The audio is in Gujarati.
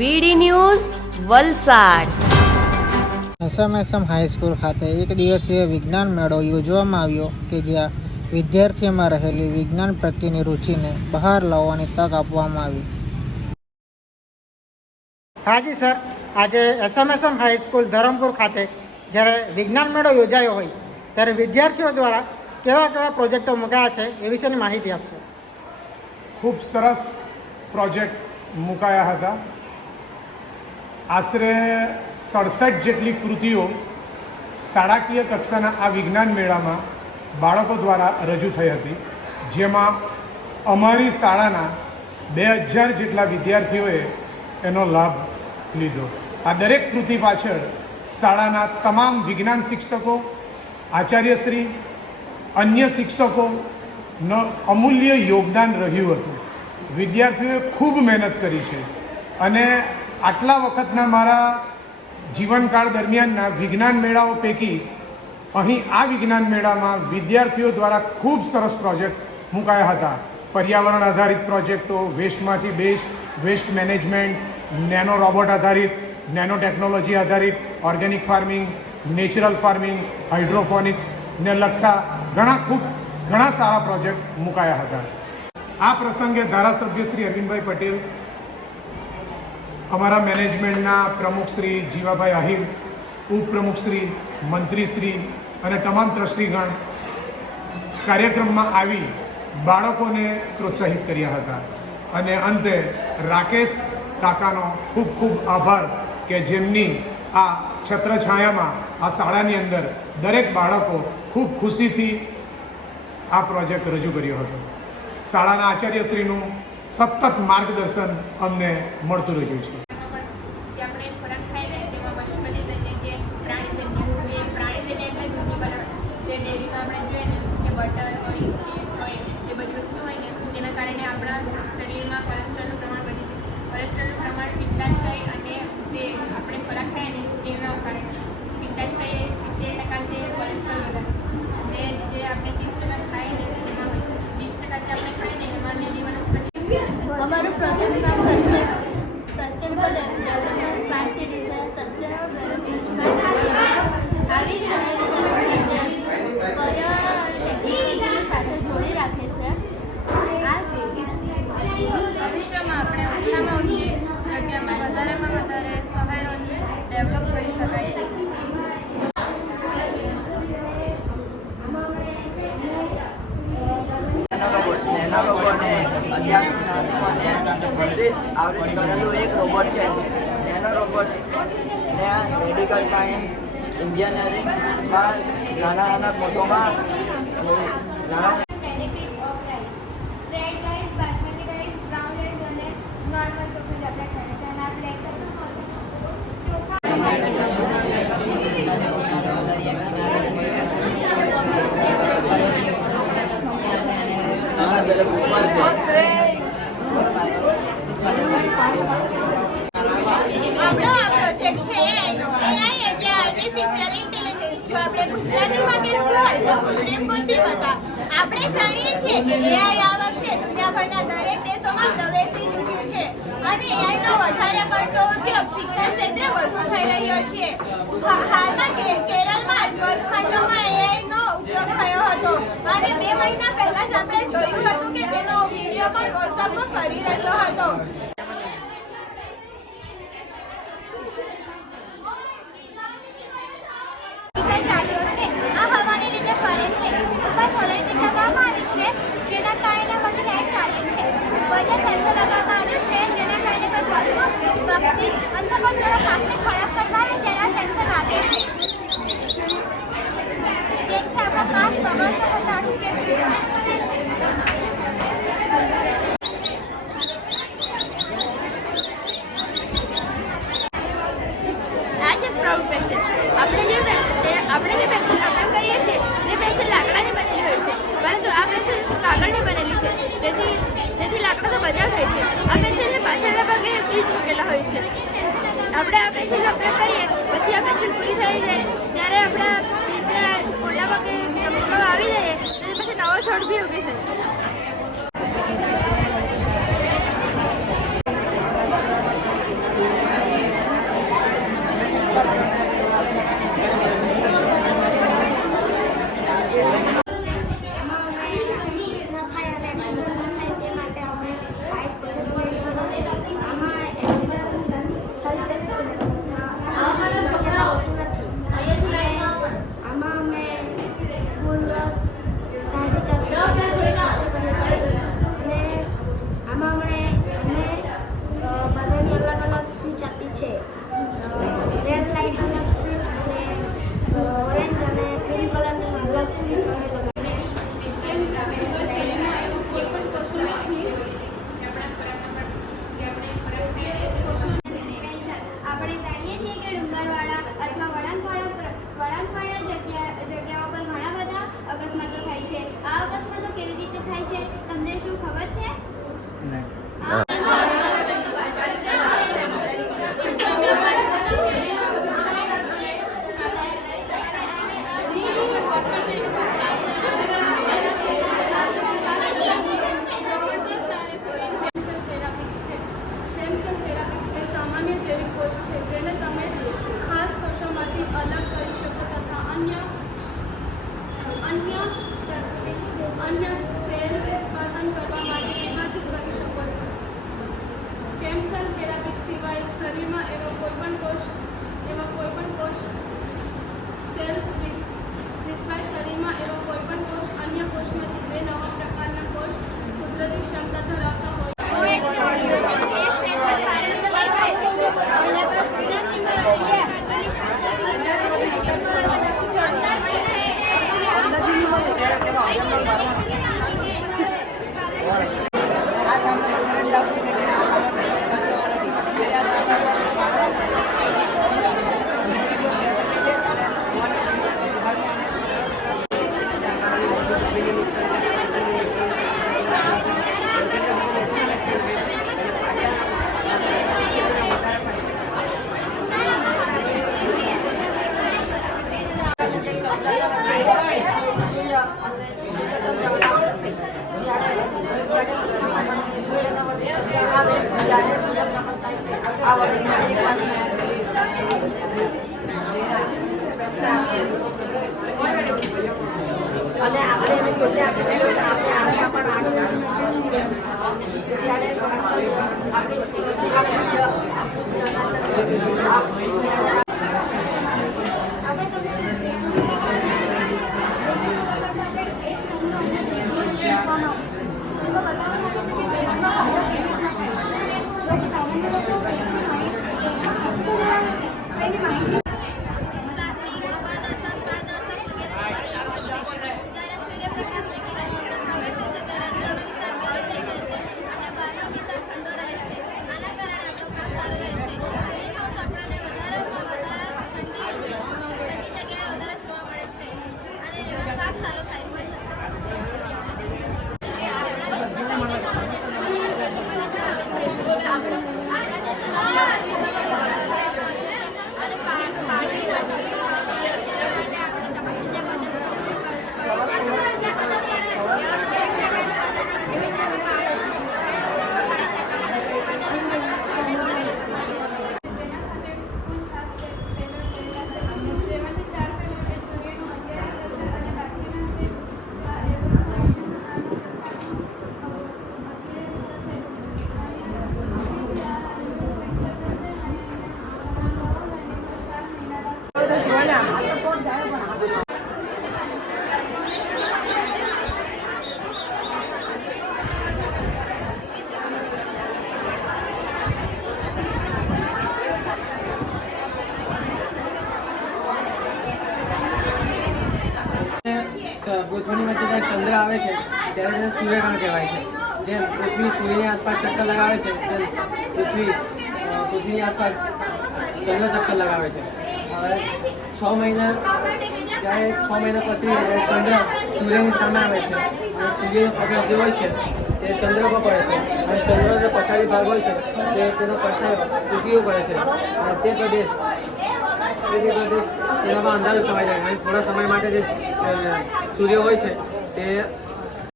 VD news Valsad. SMSM high school ખાતે એક દિવસીય વિજ્ઞાન મેળો યોજવામાં આવ્યો કે જ્યાં વિદ્યાર્થીઓમાં રહેલી વિજ્ઞાન પ્રત્યેની રુચિને બહાર લાવવાની તક આપવામાં આવી. હાજી સર આજે એસએમએસએમ હાઈસ્કૂલ ધરમપુર ખાતે જ્યારે વિજ્ઞાન મેળો યોજાયો હોય ત્યારે વિદ્યાર્થીઓ દ્વારા કેવા કેવા પ્રોજેક્ટો મુકાયા છે એ વિશેની માહિતી આપશે. ખૂબ સરસ પ્રોજેક્ટ મુકાયા હતા. આશરે સડસઠ જેટલી કૃતિઓ શાળાકીય કક્ષાના આ વિજ્ઞાન મેળામાં બાળકો દ્વારા રજૂ થઈ હતી, જેમાં અમારી શાળાના બે હજાર જેટલા વિદ્યાર્થીઓએ એનો લાભ લીધો. આ દરેક કૃતિ પાછળ શાળાના તમામ વિજ્ઞાન શિક્ષકો, આચાર્યશ્રી, અન્ય શિક્ષકોનો અમૂલ્ય યોગદાન રહ્યું હતું. વિદ્યાર્થીઓએ ખૂબ મહેનત કરી છે અને આટલા વખતના મારા જીવનકાળ દરમિયાનના વિજ્ઞાન મેળાઓ પૈકી અહીં આ વિજ્ઞાન મેળામાં વિદ્યાર્થીઓ દ્વારા ખૂબ સરસ પ્રોજેક્ટ મુકાયા હતા. પર્યાવરણ આધારિત પ્રોજેક્ટો, વેસ્ટમાંથી best waste management, nano robot આધારિત, નેનો ટેકનોલોજી આધારિત, organic farming, natural farming, hydroponics ને લગતા ઘણા ખૂબ, ઘણા સારા પ્રોજેક્ટ મુકાયા હતા. આ પ્રસંગે ધારાસભ્ય શ્રી અરવિંદભાઈ પટેલ અમારા મેનેજમેન્ટના પ્રમુખ શ્રી જીવાભાઈ આહિર, ઉપપ્રમુખ શ્રી મંત્રીશ્રી અને તમામ ટ્રસ્ટીગણ કાર્યક્રમમાં આવી બાળકોને પ્રોત્સાહિત કર્યા હતા. અને અંતે રાકેશ કાકાનો ખૂબ ખૂબ આભાર કે જેમની આ છત્રછાયામાં, આ શાળાની અંદર દરેક બાળકો ખૂબ ખુશીથી આ પ્રોજેક્ટ રજૂ કર્યો હતો. શાળાના આચાર્યશ્રીનું સતત માર્ગદર્શન અમને મળતું રહ્યું છે. જે આપણે ખોરાક ખાઈએ ને તેમાં વનસ્પતિજન્ય કે પ્રાણીજન્ય એ પ્રાણીજન્ય એટલે દૂધની બનાવટ જે ડેરીમાં આપણે જોઈએ ને કે બટર હોય ચીઝ હોય એ બધી વસ્તુ હોય ને તેના કારણે આપણા શરીરમાં કોલેસ્ટ્રોલનું પ્રમાણ વધી જાય કોલેસ્ટ્રોલનું પ્રમાણ પિત્તાશય અને જે આપણે ખોરાક ખાઈએ ને તેના કારણે પિત્તાશય એ સિત્તેર ટકા જે કોલેસ્ટ્રોલ વધારે છે અને જે આપણે ત્રીસ ટકા ખાઈએ ને તેમાં વીસ ટકા જે આપણે ખાઈએ ને એમાં લીલી વનસ્પતિ અમારું પ્રોજેક્ટ નામ sustain sustainable development smart city છે સસ્ટેનેબલ ડેવલપમેન્ટ આવી શહેર યુનિવર્સિટી છે પર્યાવરણ અને ટેકનોલોજીની સાથે જોડી રાખે છે આ ભવિષ્યમાં આપણે ઓછામાં ઓછી જગ્યામાં વધારેમાં વધારે શહેરોને ડેવલપ કરી શકાય છે. આવૃત કરેલું એક રોબોટ છે નેનો રોબોટ ને મેડિકલ સાયન્સ એન્જિનિયરિંગમાં નાના નાના કોષોમાં નાના દુનિયાભરના દરેક દેશોમાં પ્રવેશી ચૂક્યું છે. અને એઆઈનો વધારે પડતો ઉપયોગ શિક્ષણ ક્ષેત્રે વધુ થઈ રહ્યો છે. હાલમાં કેરળમાં જ વર્ગખંડોમાં એઆઈનો ઉપયોગ થયો હતો. અને બે મહિના પહેલા જ આપણે જોયું હતું કે તેનો વીડિયો પણ વોટ્સઅપમાં ફરી રહ્યો હતો ચાલીઓ છે આ હવાની રીતે ફરે છે ઉપર સોલર લગાવવામાં આવી છે જેના કારણે બધી લાઈટ ચાલે છે બધે સેન્સર લગાવવામાં આવ્યું છે જેના કારણે કોઈ પશુ પક્ષી અથવા કોઈ જરા પાકને ખરાબ શરીરમાં એવા કોઈપણ કોષ, એવા કોઈ પણ કોષ, સેલ વિશ્વાય શરીરમાં એવો કોઈ પણ કોષ, અન્ય કોષ નથી જે નવા પ્રકારના કોષ કુદરતી ક્ષમતા ધરાવતા હોય અને આપણે એને પોતે આપણે આપણે આગળ પણ આગળ ત્યારે પ્લાસ્ટિક પૃથ્વીની વચ્ચે જ્યારે ચંદ્ર આવે છે, ત્યારે તેને સૂર્યગ્રહણ કહેવાય છે. જેમ પૃથ્વી સૂર્યની આસપાસ ચક્કર લગાવે છે, તેમ પૃથ્વી પૃથ્વીની આસપાસ ચંદ્ર ચક્કર લગાવે છે. હવે છ મહિના, જ્યારે છ મહિના પછી ચંદ્ર સૂર્યની સામે આવે છે, અને સૂર્યનો પ્રકાશ જે હોય છે, તે ચંદ્ર પર પડે છે. અને ચંદ્રનો જે પછાડી ભાગ હોય છે, તે તેનો પડછાયો પૃથ્વી પડે છે. અને તે પ્રદેશ તે પ્રદેશ તેનામાં અંધારું છવાઈ જાય, અને થોડા સમય માટે જે સૂર્ય હોય છે તે